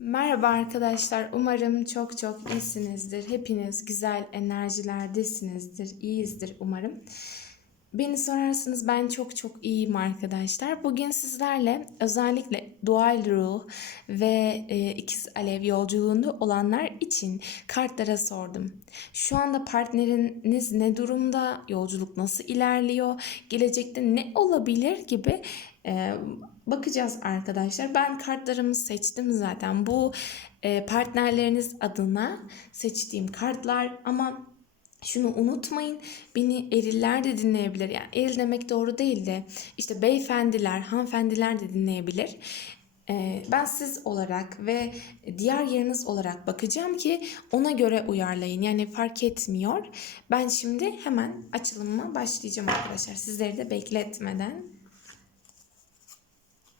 Merhaba arkadaşlar. Umarım çok çok iyisinizdir. Hepiniz güzel enerjilerdesinizdir. İyiyizdir umarım. Beni sorarsanız ben çok çok iyiyim arkadaşlar. Bugün sizlerle özellikle dual ruh ve e, ikiz alev yolculuğunda olanlar için kartlara sordum. Şu anda partneriniz ne durumda? Yolculuk nasıl ilerliyor? Gelecekte ne olabilir gibi e, bakacağız arkadaşlar. Ben kartlarımı seçtim zaten. Bu e, partnerleriniz adına seçtiğim kartlar ama şunu unutmayın beni eriller de dinleyebilir. Yani eril demek doğru değil de işte beyefendiler, hanımefendiler de dinleyebilir. Ee, Ben siz olarak ve diğer yeriniz olarak bakacağım ki ona göre uyarlayın. Yani fark etmiyor. Ben şimdi hemen açılımıma başlayacağım arkadaşlar. Sizleri de bekletmeden.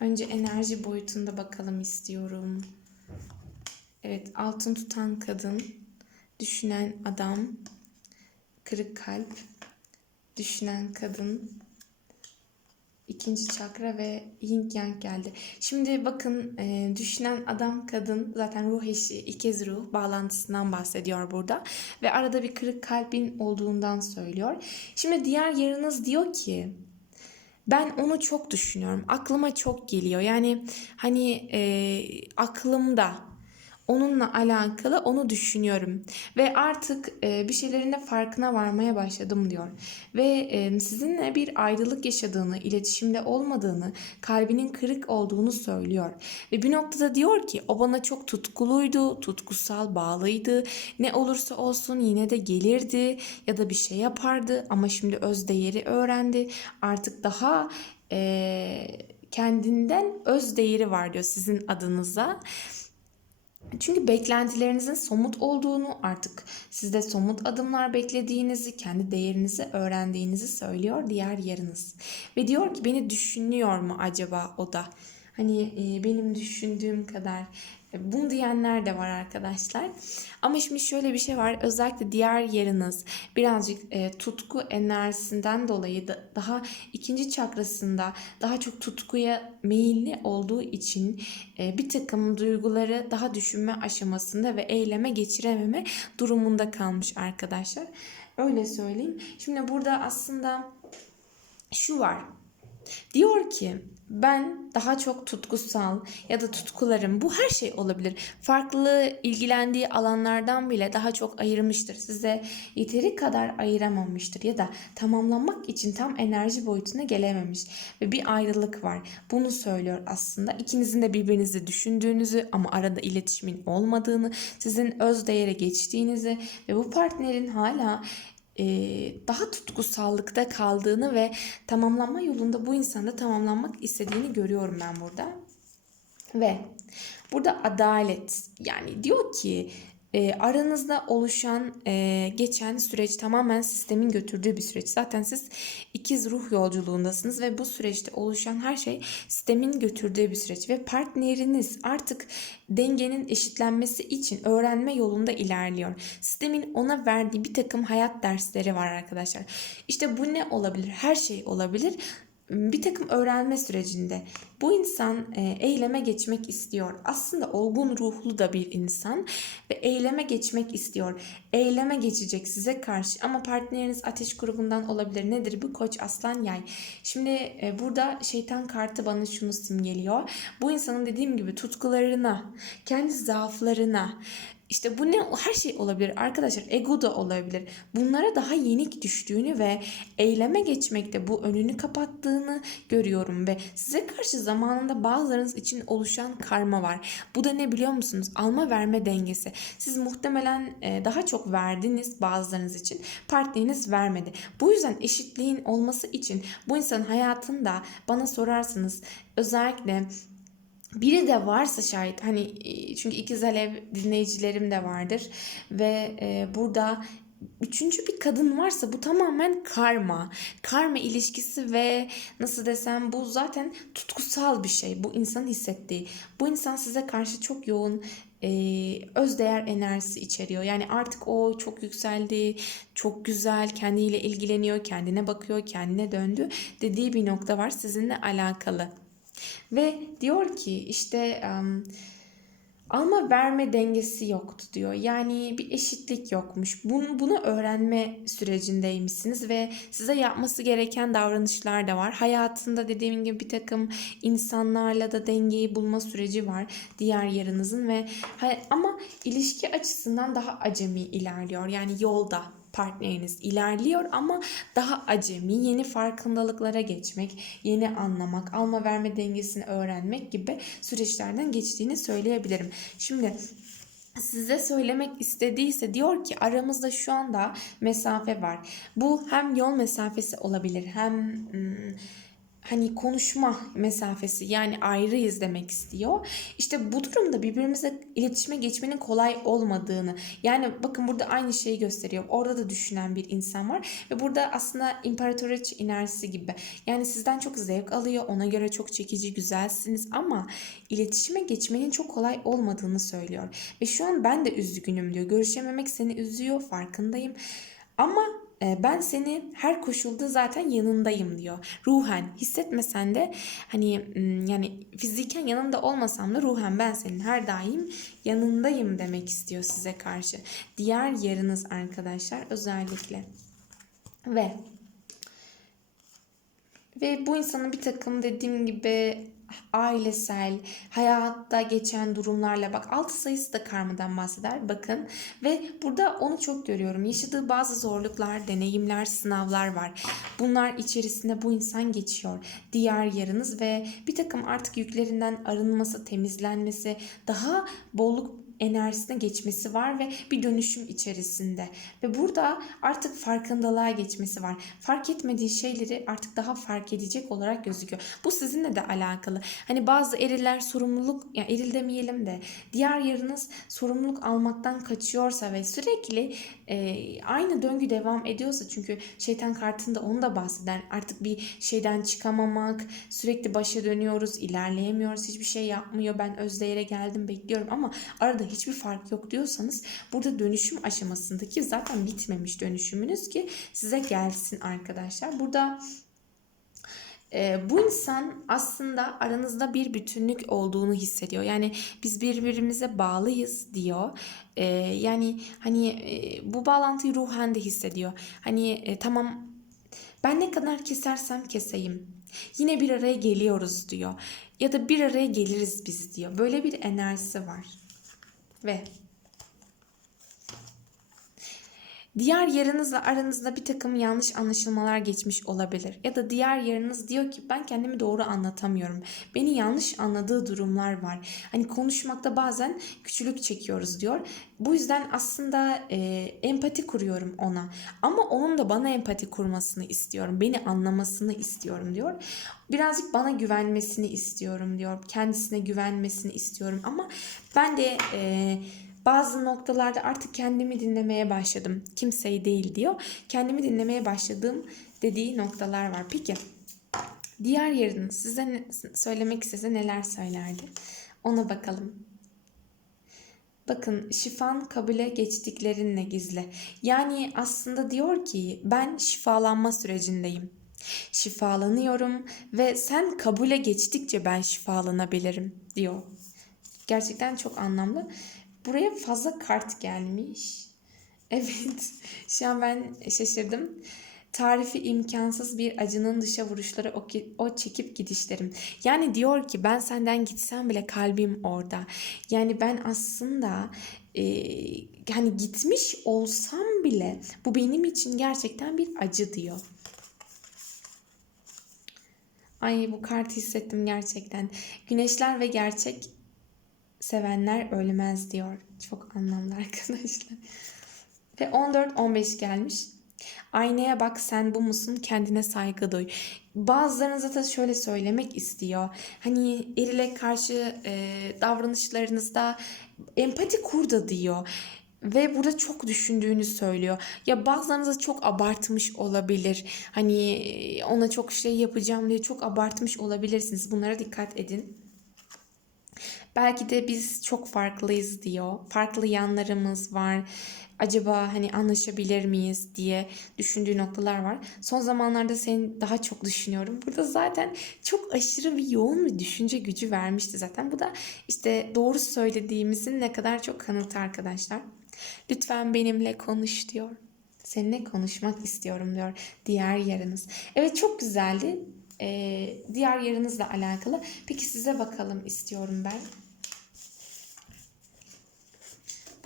Önce enerji boyutunda bakalım istiyorum. Evet, altın tutan kadın, düşünen adam, kırık kalp, düşünen kadın, ikinci çakra ve yin yang geldi. Şimdi bakın e, düşünen adam kadın zaten ruh eşi ikiz ruh bağlantısından bahsediyor burada ve arada bir kırık kalbin olduğundan söylüyor. Şimdi diğer yarınız diyor ki ben onu çok düşünüyorum. Aklıma çok geliyor. Yani hani e, aklımda onunla alakalı onu düşünüyorum ve artık e, bir şeylerin de farkına varmaya başladım diyor. Ve e, sizinle bir ayrılık yaşadığını, iletişimde olmadığını, kalbinin kırık olduğunu söylüyor. Ve bir noktada diyor ki o bana çok tutkuluydu, tutkusal, bağlıydı. Ne olursa olsun yine de gelirdi ya da bir şey yapardı ama şimdi öz değeri öğrendi. Artık daha e, kendinden öz değeri var diyor sizin adınıza. Çünkü beklentilerinizin somut olduğunu artık sizde somut adımlar beklediğinizi, kendi değerinizi öğrendiğinizi söylüyor diğer yarınız. Ve diyor ki beni düşünüyor mu acaba o da? Hani benim düşündüğüm kadar bunu diyenler de var arkadaşlar. Ama şimdi şöyle bir şey var. Özellikle diğer yarınız birazcık e, tutku enerjisinden dolayı da, daha ikinci çakrasında daha çok tutkuya meyilli olduğu için e, bir takım duyguları daha düşünme aşamasında ve eyleme geçirememe durumunda kalmış arkadaşlar. Öyle söyleyeyim. Şimdi burada aslında şu var. Diyor ki ben daha çok tutkusal ya da tutkularım bu her şey olabilir. Farklı ilgilendiği alanlardan bile daha çok ayırmıştır. Size yeteri kadar ayıramamıştır ya da tamamlanmak için tam enerji boyutuna gelememiş ve bir ayrılık var. Bunu söylüyor aslında. İkinizin de birbirinizi düşündüğünüzü ama arada iletişimin olmadığını, sizin öz değere geçtiğinizi ve bu partnerin hala daha tutkusallıkta kaldığını ve tamamlanma yolunda bu insanda tamamlanmak istediğini görüyorum ben burada. Ve burada adalet yani diyor ki e, aranızda oluşan e, geçen süreç tamamen sistemin götürdüğü bir süreç. Zaten siz ikiz ruh yolculuğundasınız ve bu süreçte oluşan her şey sistemin götürdüğü bir süreç ve partneriniz artık dengenin eşitlenmesi için öğrenme yolunda ilerliyor. Sistemin ona verdiği bir takım hayat dersleri var arkadaşlar. İşte bu ne olabilir? Her şey olabilir bir takım öğrenme sürecinde bu insan e, eyleme geçmek istiyor. Aslında olgun ruhlu da bir insan ve eyleme geçmek istiyor. Eyleme geçecek size karşı ama partneriniz ateş grubundan olabilir. Nedir bu? Koç, aslan, yay. Şimdi e, burada şeytan kartı bana şunu simgeliyor. Bu insanın dediğim gibi tutkularına, kendi zaaflarına, işte bu ne her şey olabilir arkadaşlar ego da olabilir. Bunlara daha yenik düştüğünü ve eyleme geçmekte bu önünü kapattığını görüyorum ve size karşı zamanında bazılarınız için oluşan karma var. Bu da ne biliyor musunuz? Alma verme dengesi. Siz muhtemelen e, daha çok verdiniz bazılarınız için. Partneriniz vermedi. Bu yüzden eşitliğin olması için bu insanın hayatında bana sorarsanız özellikle biri de varsa şayet hani e, çünkü ikiz alev dinleyicilerim de vardır ve e, burada üçüncü bir kadın varsa bu tamamen karma. Karma ilişkisi ve nasıl desem bu zaten tutkusal bir şey. Bu insanın hissettiği. Bu insan size karşı çok yoğun e, özdeğer enerjisi içeriyor. Yani artık o çok yükseldi, çok güzel, kendiyle ilgileniyor, kendine bakıyor, kendine döndü dediği bir nokta var sizinle alakalı. Ve diyor ki işte alma verme dengesi yoktu diyor. Yani bir eşitlik yokmuş. Bunu, bunu öğrenme sürecindeymişsiniz ve size yapması gereken davranışlar da var. Hayatında dediğim gibi bir takım insanlarla da dengeyi bulma süreci var diğer yarınızın ve ama ilişki açısından daha acemi ilerliyor. Yani yolda partneriniz ilerliyor ama daha acemi, yeni farkındalıklara geçmek, yeni anlamak, alma verme dengesini öğrenmek gibi süreçlerden geçtiğini söyleyebilirim. Şimdi size söylemek istediyse diyor ki aramızda şu anda mesafe var. Bu hem yol mesafesi olabilir hem hmm, hani konuşma mesafesi yani ayrıyız demek istiyor. İşte bu durumda birbirimize iletişime geçmenin kolay olmadığını yani bakın burada aynı şeyi gösteriyor. Orada da düşünen bir insan var ve burada aslında imparatoriç enerjisi gibi. Yani sizden çok zevk alıyor. Ona göre çok çekici, güzelsiniz ama iletişime geçmenin çok kolay olmadığını söylüyor. Ve şu an ben de üzgünüm diyor. Görüşememek seni üzüyor farkındayım. Ama ben seni her koşulda zaten yanındayım diyor. Ruhen hissetmesen de hani yani fiziken yanında olmasam da ruhen ben senin her daim yanındayım demek istiyor size karşı. Diğer yarınız arkadaşlar özellikle. Ve ve bu insanın bir takım dediğim gibi ailesel, hayatta geçen durumlarla bak altı sayısı da karmadan bahseder bakın ve burada onu çok görüyorum. Yaşadığı bazı zorluklar, deneyimler, sınavlar var. Bunlar içerisinde bu insan geçiyor. Diğer yarınız ve bir takım artık yüklerinden arınması, temizlenmesi, daha bolluk enerjisine geçmesi var ve bir dönüşüm içerisinde. Ve burada artık farkındalığa geçmesi var. Fark etmediği şeyleri artık daha fark edecek olarak gözüküyor. Bu sizinle de alakalı. Hani bazı eriller sorumluluk, ya yani eril demeyelim de diğer yarınız sorumluluk almaktan kaçıyorsa ve sürekli e, aynı döngü devam ediyorsa çünkü şeytan kartında onu da bahseder. Artık bir şeyden çıkamamak, sürekli başa dönüyoruz, ilerleyemiyoruz, hiçbir şey yapmıyor. Ben özdeğere geldim bekliyorum ama arada hiçbir fark yok diyorsanız burada dönüşüm aşamasındaki zaten bitmemiş dönüşümünüz ki size gelsin arkadaşlar. Burada e, bu insan aslında aranızda bir bütünlük olduğunu hissediyor. Yani biz birbirimize bağlıyız diyor. E, yani hani e, bu bağlantıyı ruhen de hissediyor. Hani e, tamam ben ne kadar kesersem keseyim yine bir araya geliyoruz diyor. Ya da bir araya geliriz biz diyor. Böyle bir enerjisi var. Ve Diğer yarınızla aranızda bir takım yanlış anlaşılmalar geçmiş olabilir. Ya da diğer yarınız diyor ki ben kendimi doğru anlatamıyorum. Beni yanlış anladığı durumlar var. Hani konuşmakta bazen küçülük çekiyoruz diyor. Bu yüzden aslında e, empati kuruyorum ona. Ama onun da bana empati kurmasını istiyorum. Beni anlamasını istiyorum diyor. Birazcık bana güvenmesini istiyorum diyor. Kendisine güvenmesini istiyorum. Ama ben de... E, bazı noktalarda artık kendimi dinlemeye başladım. Kimseyi değil diyor. Kendimi dinlemeye başladığım dediği noktalar var. Peki diğer yerini size ne, söylemek istese neler söylerdi? Ona bakalım. Bakın şifan kabule geçtiklerinle gizle. Yani aslında diyor ki ben şifalanma sürecindeyim. Şifalanıyorum ve sen kabule geçtikçe ben şifalanabilirim diyor. Gerçekten çok anlamlı. Buraya fazla kart gelmiş. Evet. Şu an ben şaşırdım. Tarifi imkansız bir acının dışa vuruşları o, o çekip gidişlerim. Yani diyor ki ben senden gitsem bile kalbim orada. Yani ben aslında e, hani gitmiş olsam bile bu benim için gerçekten bir acı diyor. Ay bu kartı hissettim gerçekten. Güneşler ve gerçek sevenler ölmez diyor. Çok anlamlı arkadaşlar. Ve 14-15 gelmiş. Aynaya bak sen bu musun kendine saygı duy. Bazılarınıza da şöyle söylemek istiyor. Hani erile karşı e, davranışlarınızda empati kur da diyor. Ve burada çok düşündüğünü söylüyor. Ya bazılarınızda çok abartmış olabilir. Hani ona çok şey yapacağım diye çok abartmış olabilirsiniz. Bunlara dikkat edin. Belki de biz çok farklıyız diyor. Farklı yanlarımız var. Acaba hani anlaşabilir miyiz diye düşündüğü noktalar var. Son zamanlarda seni daha çok düşünüyorum. Burada zaten çok aşırı bir yoğun bir düşünce gücü vermişti zaten. Bu da işte doğru söylediğimizin ne kadar çok kanıtı arkadaşlar. Lütfen benimle konuş diyor. Seninle konuşmak istiyorum diyor diğer yarınız. Evet çok güzeldi. Ee, diğer yarınızla alakalı. Peki size bakalım istiyorum ben.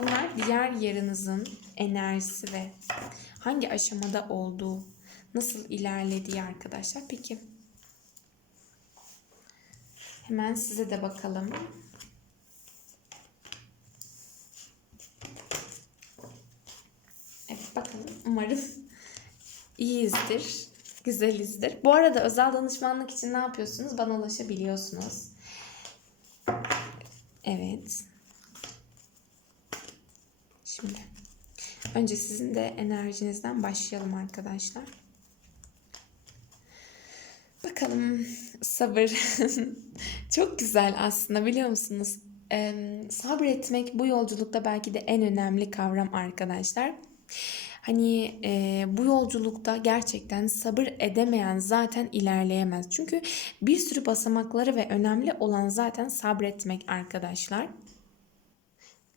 Bunlar diğer yarınızın enerjisi ve hangi aşamada olduğu, nasıl ilerlediği arkadaşlar. Peki. Hemen size de bakalım. Evet bakalım. Umarım iyiyizdir. Güzelizdir. Bu arada özel danışmanlık için ne yapıyorsunuz? Bana ulaşabiliyorsunuz. Evet. Şimdi önce sizin de enerjinizden başlayalım arkadaşlar. Bakalım sabır çok güzel aslında biliyor musunuz? Ee, sabretmek bu yolculukta belki de en önemli kavram arkadaşlar. Hani e, bu yolculukta gerçekten sabır edemeyen zaten ilerleyemez. Çünkü bir sürü basamakları ve önemli olan zaten sabretmek arkadaşlar.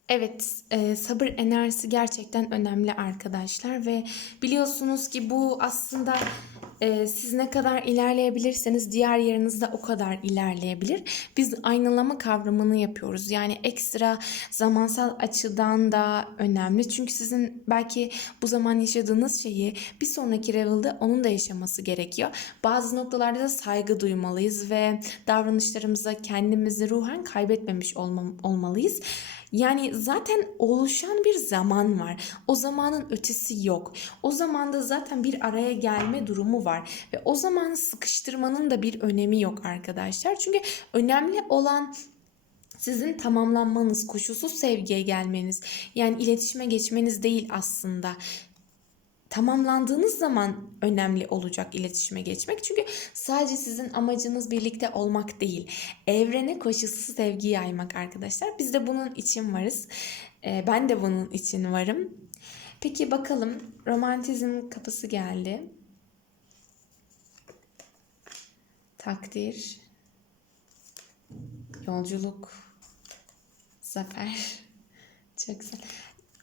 Evet, e, sabır enerjisi gerçekten önemli arkadaşlar ve biliyorsunuz ki bu aslında e, siz ne kadar ilerleyebilirseniz diğer yerinizde de o kadar ilerleyebilir. Biz aynalama kavramını yapıyoruz. Yani ekstra zamansal açıdan da önemli. Çünkü sizin belki bu zaman yaşadığınız şeyi bir sonraki level'da onun da yaşaması gerekiyor. Bazı noktalarda da saygı duymalıyız ve davranışlarımıza kendimizi ruhen kaybetmemiş olma, olmalıyız. Yani zaten oluşan bir zaman var. O zamanın ötesi yok. O zamanda zaten bir araya gelme durumu var ve o zamanı sıkıştırmanın da bir önemi yok arkadaşlar. Çünkü önemli olan sizin tamamlanmanız, koşulsuz sevgiye gelmeniz, yani iletişime geçmeniz değil aslında tamamlandığınız zaman önemli olacak iletişime geçmek. Çünkü sadece sizin amacınız birlikte olmak değil. Evrene koşulsuz sevgi yaymak arkadaşlar. Biz de bunun için varız. Ee, ben de bunun için varım. Peki bakalım romantizm kapısı geldi. Takdir. Yolculuk. Zafer. Çok güzel.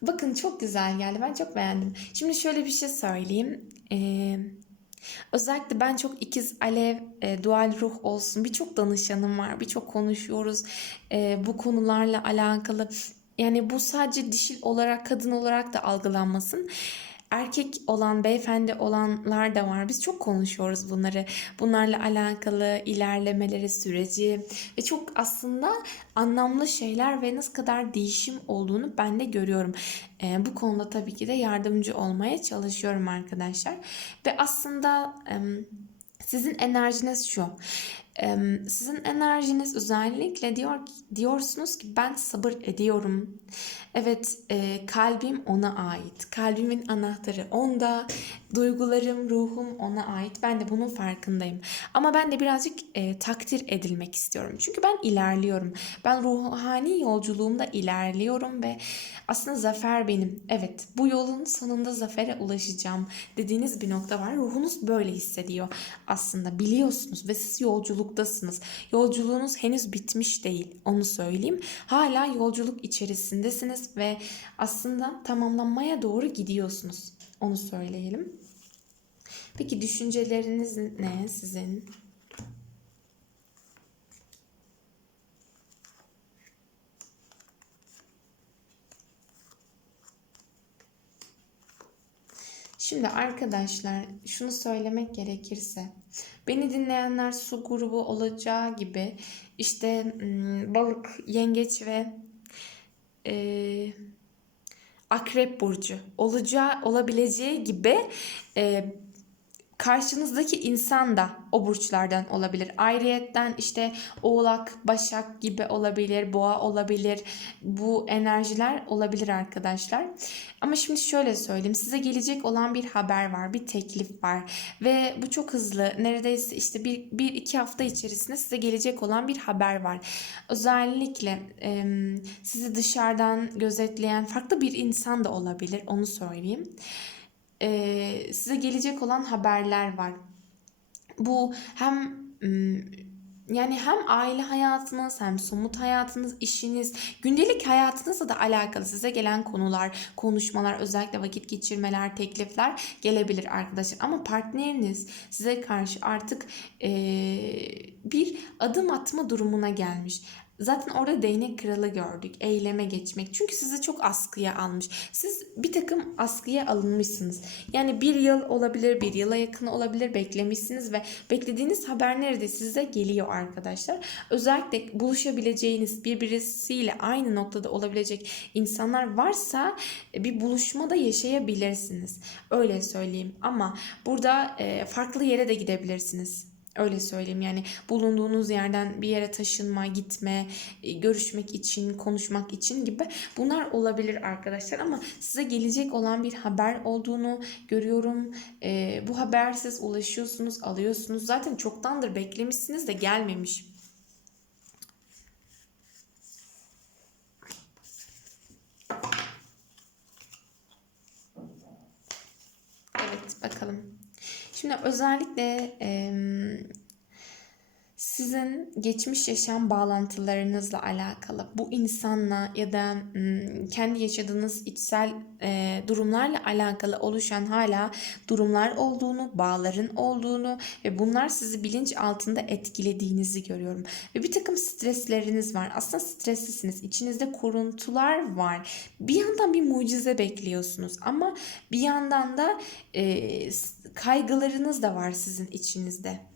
Bakın çok güzel geldi. Ben çok beğendim. Şimdi şöyle bir şey söyleyeyim. Ee, özellikle ben çok ikiz alev, e, dual ruh olsun. Birçok danışanım var. Birçok konuşuyoruz. E, bu konularla alakalı. Yani bu sadece dişil olarak, kadın olarak da algılanmasın erkek olan, beyefendi olanlar da var. Biz çok konuşuyoruz bunları. Bunlarla alakalı ilerlemeleri, süreci ve çok aslında anlamlı şeyler ve nasıl kadar değişim olduğunu ben de görüyorum. E, bu konuda tabii ki de yardımcı olmaya çalışıyorum arkadaşlar. Ve aslında e, sizin enerjiniz şu. Sizin enerjiniz özellikle diyor diyorsunuz ki ben sabır ediyorum. Evet e, kalbim ona ait. Kalbimin anahtarı onda. Duygularım, ruhum ona ait. Ben de bunun farkındayım. Ama ben de birazcık e, takdir edilmek istiyorum. Çünkü ben ilerliyorum. Ben ruhani yolculuğumda ilerliyorum ve aslında zafer benim. Evet bu yolun sonunda zafere ulaşacağım dediğiniz bir nokta var. Ruhunuz böyle hissediyor aslında biliyorsunuz ve siz yolculuktasınız. Yolculuğunuz henüz bitmiş değil onu söyleyeyim. Hala yolculuk içerisindesiniz ve aslında tamamlanmaya doğru gidiyorsunuz. Onu söyleyelim. Peki düşünceleriniz ne sizin? Şimdi arkadaşlar şunu söylemek gerekirse beni dinleyenler su grubu olacağı gibi işte balık, yengeç ve e, akrep burcu olacağı olabileceği gibi e, karşınızdaki insan da o burçlardan olabilir. Ayrıyetten işte Oğlak, Başak gibi olabilir, Boğa olabilir. Bu enerjiler olabilir arkadaşlar. Ama şimdi şöyle söyleyeyim. Size gelecek olan bir haber var, bir teklif var ve bu çok hızlı. Neredeyse işte bir, bir iki hafta içerisinde size gelecek olan bir haber var. Özellikle e, sizi dışarıdan gözetleyen farklı bir insan da olabilir. Onu söyleyeyim e, size gelecek olan haberler var. Bu hem yani hem aile hayatınız hem somut hayatınız, işiniz, gündelik hayatınızla da alakalı size gelen konular, konuşmalar, özellikle vakit geçirmeler, teklifler gelebilir arkadaşlar. Ama partneriniz size karşı artık e, bir adım atma durumuna gelmiş. Zaten orada değnek kralı gördük. Eyleme geçmek. Çünkü sizi çok askıya almış. Siz bir takım askıya alınmışsınız. Yani bir yıl olabilir, bir yıla yakın olabilir beklemişsiniz ve beklediğiniz haber nerede size geliyor arkadaşlar. Özellikle buluşabileceğiniz birbirisiyle aynı noktada olabilecek insanlar varsa e, bir buluşmada yaşayabilirsiniz. Öyle söyleyeyim. Ama burada e, farklı yere de gidebilirsiniz. Öyle söyleyeyim yani bulunduğunuz yerden bir yere taşınma, gitme, e, görüşmek için, konuşmak için gibi bunlar olabilir arkadaşlar ama size gelecek olan bir haber olduğunu görüyorum. E, bu haber siz ulaşıyorsunuz, alıyorsunuz. Zaten çoktandır beklemişsiniz de gelmemiş. Evet bakalım. Şimdi özellikle e, sizin geçmiş yaşam bağlantılarınızla alakalı bu insanla ya da kendi yaşadığınız içsel durumlarla alakalı oluşan hala durumlar olduğunu, bağların olduğunu ve bunlar sizi bilinç altında etkilediğinizi görüyorum. Ve bir takım stresleriniz var. Aslında streslisiniz. İçinizde kuruntular var. Bir yandan bir mucize bekliyorsunuz ama bir yandan da kaygılarınız da var sizin içinizde.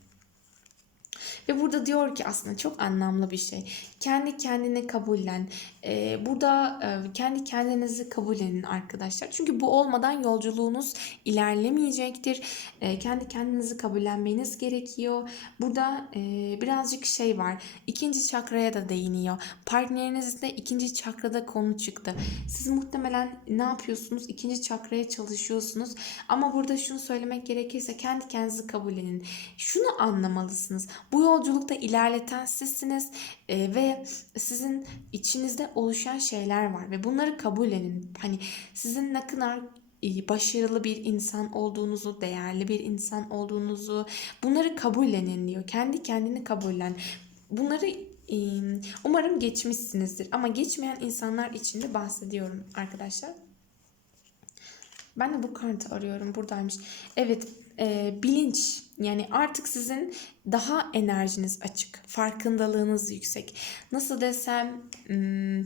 Ve burada diyor ki aslında çok anlamlı bir şey. Kendi kendini kabullen. Ee, burada e, kendi kendinizi kabullenin arkadaşlar. Çünkü bu olmadan yolculuğunuz ilerlemeyecektir. E, kendi kendinizi kabullenmeniz gerekiyor. Burada e, birazcık şey var. İkinci çakraya da değiniyor. Partnerinizde ikinci çakrada konu çıktı. Siz muhtemelen ne yapıyorsunuz? İkinci çakraya çalışıyorsunuz. Ama burada şunu söylemek gerekirse kendi kendinizi kabullenin. Şunu anlamalısınız. Bu yolculukta ilerleten sizsiniz e, ve sizin içinizde oluşan şeyler var ve bunları kabul edin. Hani sizin ne kadar e, başarılı bir insan olduğunuzu, değerli bir insan olduğunuzu bunları kabullenin diyor. Kendi kendini kabullen. Bunları e, umarım geçmişsinizdir ama geçmeyen insanlar için de bahsediyorum arkadaşlar. Ben de bu kartı arıyorum. Buradaymış. Evet e, bilinç yani artık sizin daha enerjiniz açık. Farkındalığınız yüksek. Nasıl desem hmm,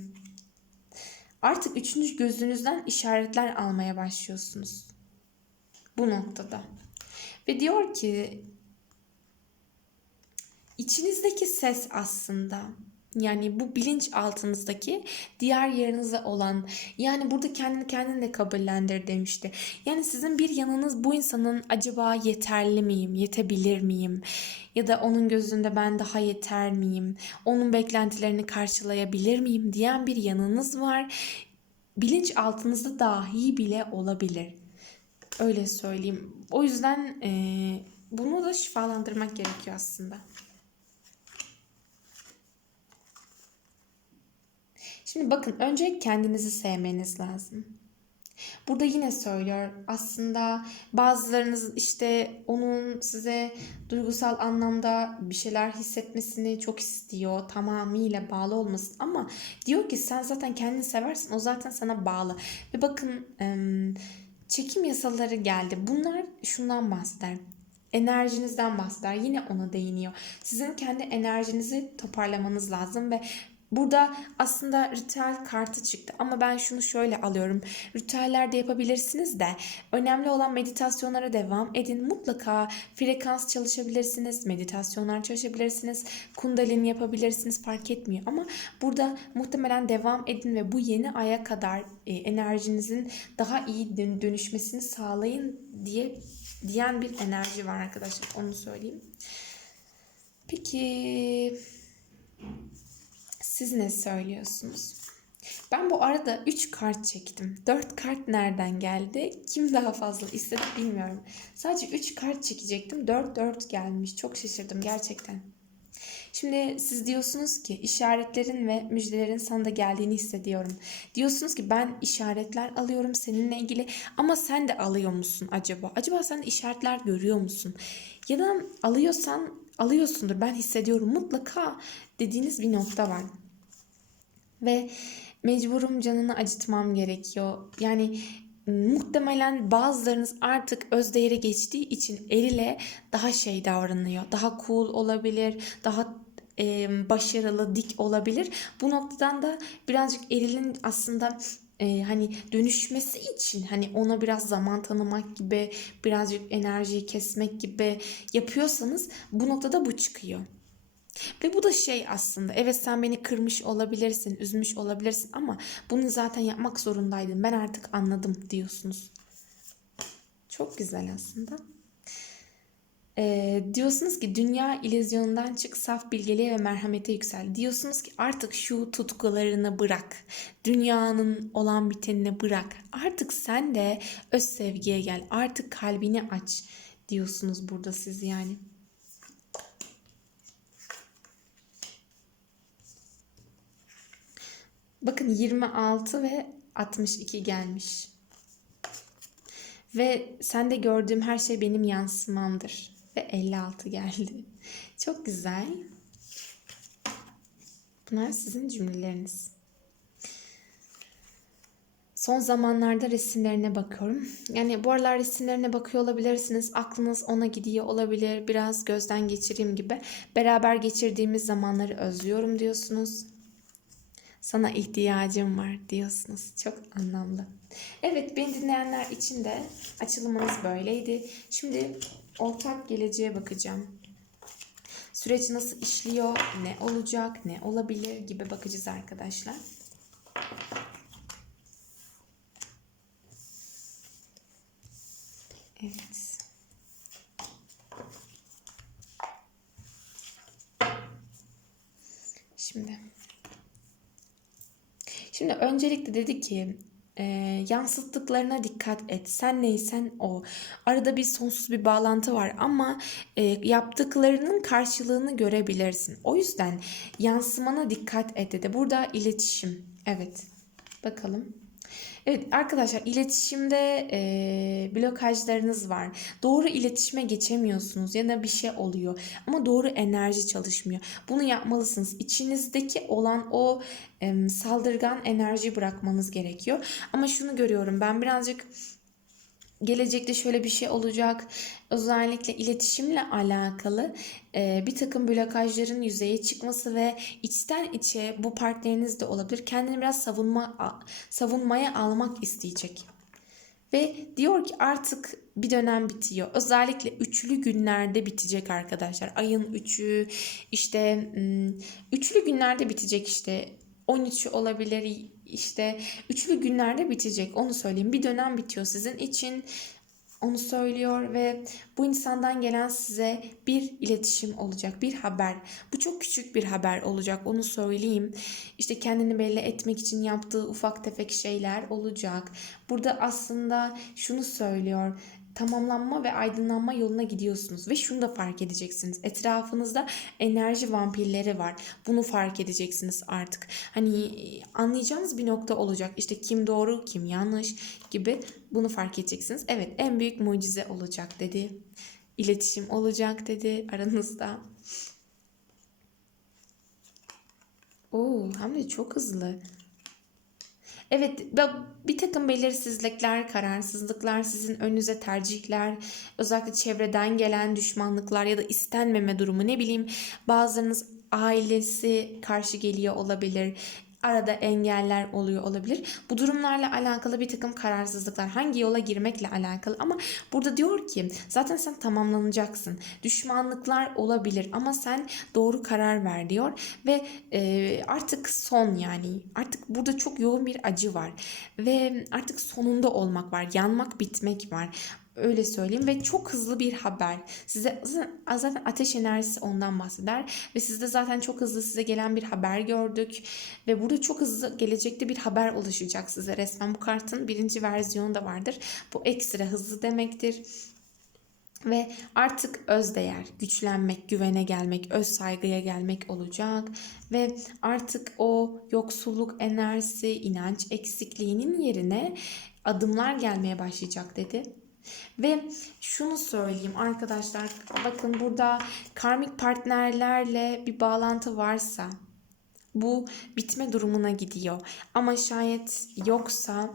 artık üçüncü gözünüzden işaretler almaya başlıyorsunuz. Bu noktada. Ve diyor ki içinizdeki ses aslında yani bu bilinç altınızdaki diğer yerinize olan yani burada kendini kendine kabullendir demişti. Yani sizin bir yanınız bu insanın acaba yeterli miyim, yetebilir miyim? Ya da onun gözünde ben daha yeter miyim? Onun beklentilerini karşılayabilir miyim diyen bir yanınız var. Bilinç altınızda dahi bile olabilir. Öyle söyleyeyim. O yüzden e, bunu da şifalandırmak gerekiyor aslında. Şimdi bakın önce kendinizi sevmeniz lazım. Burada yine söylüyor aslında bazılarınız işte onun size duygusal anlamda bir şeyler hissetmesini çok istiyor. Tamamıyla bağlı olmasın ama diyor ki sen zaten kendini seversin o zaten sana bağlı. Ve bakın çekim yasaları geldi. Bunlar şundan bahseder enerjinizden bahseder. Yine ona değiniyor. Sizin kendi enerjinizi toparlamanız lazım ve Burada aslında ritüel kartı çıktı ama ben şunu şöyle alıyorum. Ritüeller de yapabilirsiniz de önemli olan meditasyonlara devam edin. Mutlaka frekans çalışabilirsiniz, meditasyonlar çalışabilirsiniz, kundalini yapabilirsiniz fark etmiyor. Ama burada muhtemelen devam edin ve bu yeni aya kadar e, enerjinizin daha iyi dönüşmesini sağlayın diye diyen bir enerji var arkadaşlar. Onu söyleyeyim. Peki siz ne söylüyorsunuz? Ben bu arada 3 kart çektim. 4 kart nereden geldi? Kim daha fazla istedi bilmiyorum. Sadece 3 kart çekecektim. 4 4 gelmiş. Çok şaşırdım gerçekten. Şimdi siz diyorsunuz ki işaretlerin ve müjdelerin sana da geldiğini hissediyorum. Diyorsunuz ki ben işaretler alıyorum seninle ilgili ama sen de alıyor musun acaba? Acaba sen de işaretler görüyor musun? Ya da alıyorsan alıyorsundur ben hissediyorum mutlaka dediğiniz bir nokta var. Ve mecburum canını acıtmam gerekiyor. Yani muhtemelen bazılarınız artık özdeğere geçtiği için erile daha şey davranıyor. Daha cool olabilir, daha e, başarılı, dik olabilir. Bu noktadan da birazcık erilin aslında e, hani dönüşmesi için hani ona biraz zaman tanımak gibi, birazcık enerjiyi kesmek gibi yapıyorsanız bu noktada bu çıkıyor. Ve bu da şey aslında evet sen beni kırmış olabilirsin, üzmüş olabilirsin ama bunu zaten yapmak zorundaydın. Ben artık anladım diyorsunuz. Çok güzel aslında. Ee, diyorsunuz ki dünya illüzyonundan çık saf bilgeliğe ve merhamete yüksel. Diyorsunuz ki artık şu tutkularını bırak. Dünyanın olan bitenini bırak. Artık sen de öz sevgiye gel. Artık kalbini aç diyorsunuz burada siz yani. Bakın 26 ve 62 gelmiş. Ve sende gördüğüm her şey benim yansımamdır. Ve 56 geldi. Çok güzel. Bunlar sizin cümleleriniz. Son zamanlarda resimlerine bakıyorum. Yani bu aralar resimlerine bakıyor olabilirsiniz. Aklınız ona gidiyor olabilir. Biraz gözden geçireyim gibi. Beraber geçirdiğimiz zamanları özlüyorum diyorsunuz. Sana ihtiyacım var diyorsunuz. Çok anlamlı. Evet beni dinleyenler için de açılımınız böyleydi. Şimdi ortak geleceğe bakacağım. Süreç nasıl işliyor, ne olacak, ne olabilir gibi bakacağız arkadaşlar. Evet. Şimdi Şimdi öncelikle dedi ki e, yansıttıklarına dikkat et. Sen neysen o. Arada bir sonsuz bir bağlantı var ama e, yaptıklarının karşılığını görebilirsin. O yüzden yansımana dikkat et dedi. Burada iletişim. Evet. Bakalım. Evet arkadaşlar iletişimde e, blokajlarınız var. Doğru iletişime geçemiyorsunuz ya da bir şey oluyor ama doğru enerji çalışmıyor. Bunu yapmalısınız. İçinizdeki olan o e, saldırgan enerji bırakmanız gerekiyor. Ama şunu görüyorum ben birazcık gelecekte şöyle bir şey olacak. Özellikle iletişimle alakalı e, bir takım blokajların yüzeye çıkması ve içten içe bu partneriniz de olabilir. Kendini biraz savunma savunmaya almak isteyecek. Ve diyor ki artık bir dönem bitiyor. Özellikle üçlü günlerde bitecek arkadaşlar. Ayın üçü işte üçlü günlerde bitecek işte 13'ü olabilir işte üçlü günlerde bitecek onu söyleyeyim. Bir dönem bitiyor sizin için onu söylüyor ve bu insandan gelen size bir iletişim olacak, bir haber. Bu çok küçük bir haber olacak, onu söyleyeyim. İşte kendini belli etmek için yaptığı ufak tefek şeyler olacak. Burada aslında şunu söylüyor tamamlanma ve aydınlanma yoluna gidiyorsunuz ve şunu da fark edeceksiniz. Etrafınızda enerji vampirleri var. Bunu fark edeceksiniz artık. Hani anlayacağınız bir nokta olacak. İşte kim doğru, kim yanlış gibi bunu fark edeceksiniz. Evet, en büyük mucize olacak dedi. İletişim olacak dedi aranızda. Oo, hem de çok hızlı. Evet bir takım belirsizlikler, kararsızlıklar, sizin önünüze tercihler, özellikle çevreden gelen düşmanlıklar ya da istenmeme durumu ne bileyim bazılarınız ailesi karşı geliyor olabilir arada engeller oluyor olabilir. Bu durumlarla alakalı bir takım kararsızlıklar hangi yola girmekle alakalı ama burada diyor ki zaten sen tamamlanacaksın. Düşmanlıklar olabilir ama sen doğru karar ver diyor ve e, artık son yani artık burada çok yoğun bir acı var ve artık sonunda olmak var. Yanmak bitmek var Öyle söyleyeyim ve çok hızlı bir haber. Size zaten ateş enerjisi ondan bahseder ve sizde zaten çok hızlı size gelen bir haber gördük ve burada çok hızlı gelecekte bir haber ulaşacak size. Resmen bu kartın birinci versiyonu da vardır. Bu ekstra hızlı demektir. Ve artık özdeğer, güçlenmek, güvene gelmek, öz saygıya gelmek olacak. Ve artık o yoksulluk enerjisi, inanç eksikliğinin yerine adımlar gelmeye başlayacak dedi. Ve şunu söyleyeyim arkadaşlar bakın burada karmik partnerlerle bir bağlantı varsa bu bitme durumuna gidiyor. Ama şayet yoksa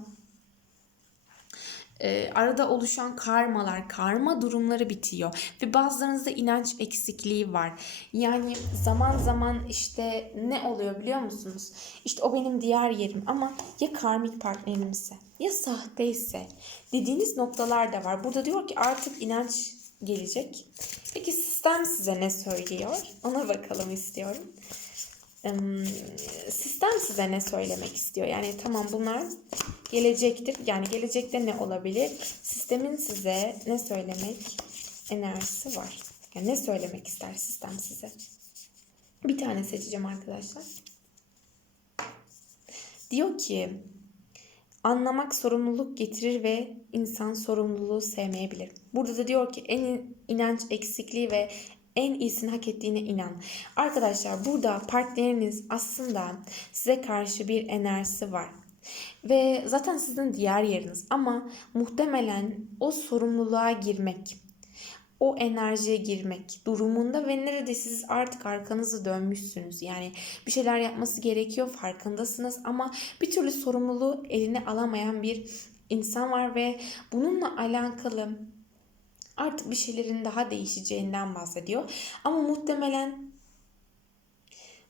e, arada oluşan karmalar, karma durumları bitiyor. Ve bazılarınızda inanç eksikliği var. Yani zaman zaman işte ne oluyor biliyor musunuz? İşte o benim diğer yerim ama ya karmik partnerimse ya sahteyse dediğiniz noktalar da var. Burada diyor ki artık inanç gelecek. Peki sistem size ne söylüyor? Ona bakalım istiyorum sistem size ne söylemek istiyor? Yani tamam bunlar gelecektir. Yani gelecekte ne olabilir? Sistemin size ne söylemek enerjisi var. Yani ne söylemek ister sistem size? Bir tane seçeceğim arkadaşlar. Diyor ki anlamak sorumluluk getirir ve insan sorumluluğu sevmeyebilir. Burada da diyor ki en inanç eksikliği ve en iyisini hak ettiğine inan. Arkadaşlar burada partneriniz aslında size karşı bir enerjisi var. Ve zaten sizin diğer yeriniz ama muhtemelen o sorumluluğa girmek, o enerjiye girmek durumunda ve nerede siz artık arkanızı dönmüşsünüz. Yani bir şeyler yapması gerekiyor farkındasınız ama bir türlü sorumluluğu eline alamayan bir insan var ve bununla alakalı artık bir şeylerin daha değişeceğinden bahsediyor. Ama muhtemelen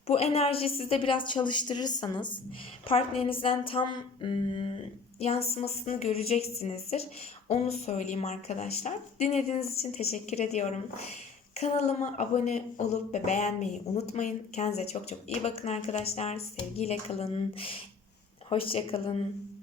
bu enerjiyi sizde biraz çalıştırırsanız partnerinizden tam ım, yansımasını göreceksinizdir. Onu söyleyeyim arkadaşlar. Dinlediğiniz için teşekkür ediyorum. Kanalıma abone olup ve beğenmeyi unutmayın. Kendinize çok çok iyi bakın arkadaşlar. Sevgiyle kalın. Hoşça kalın.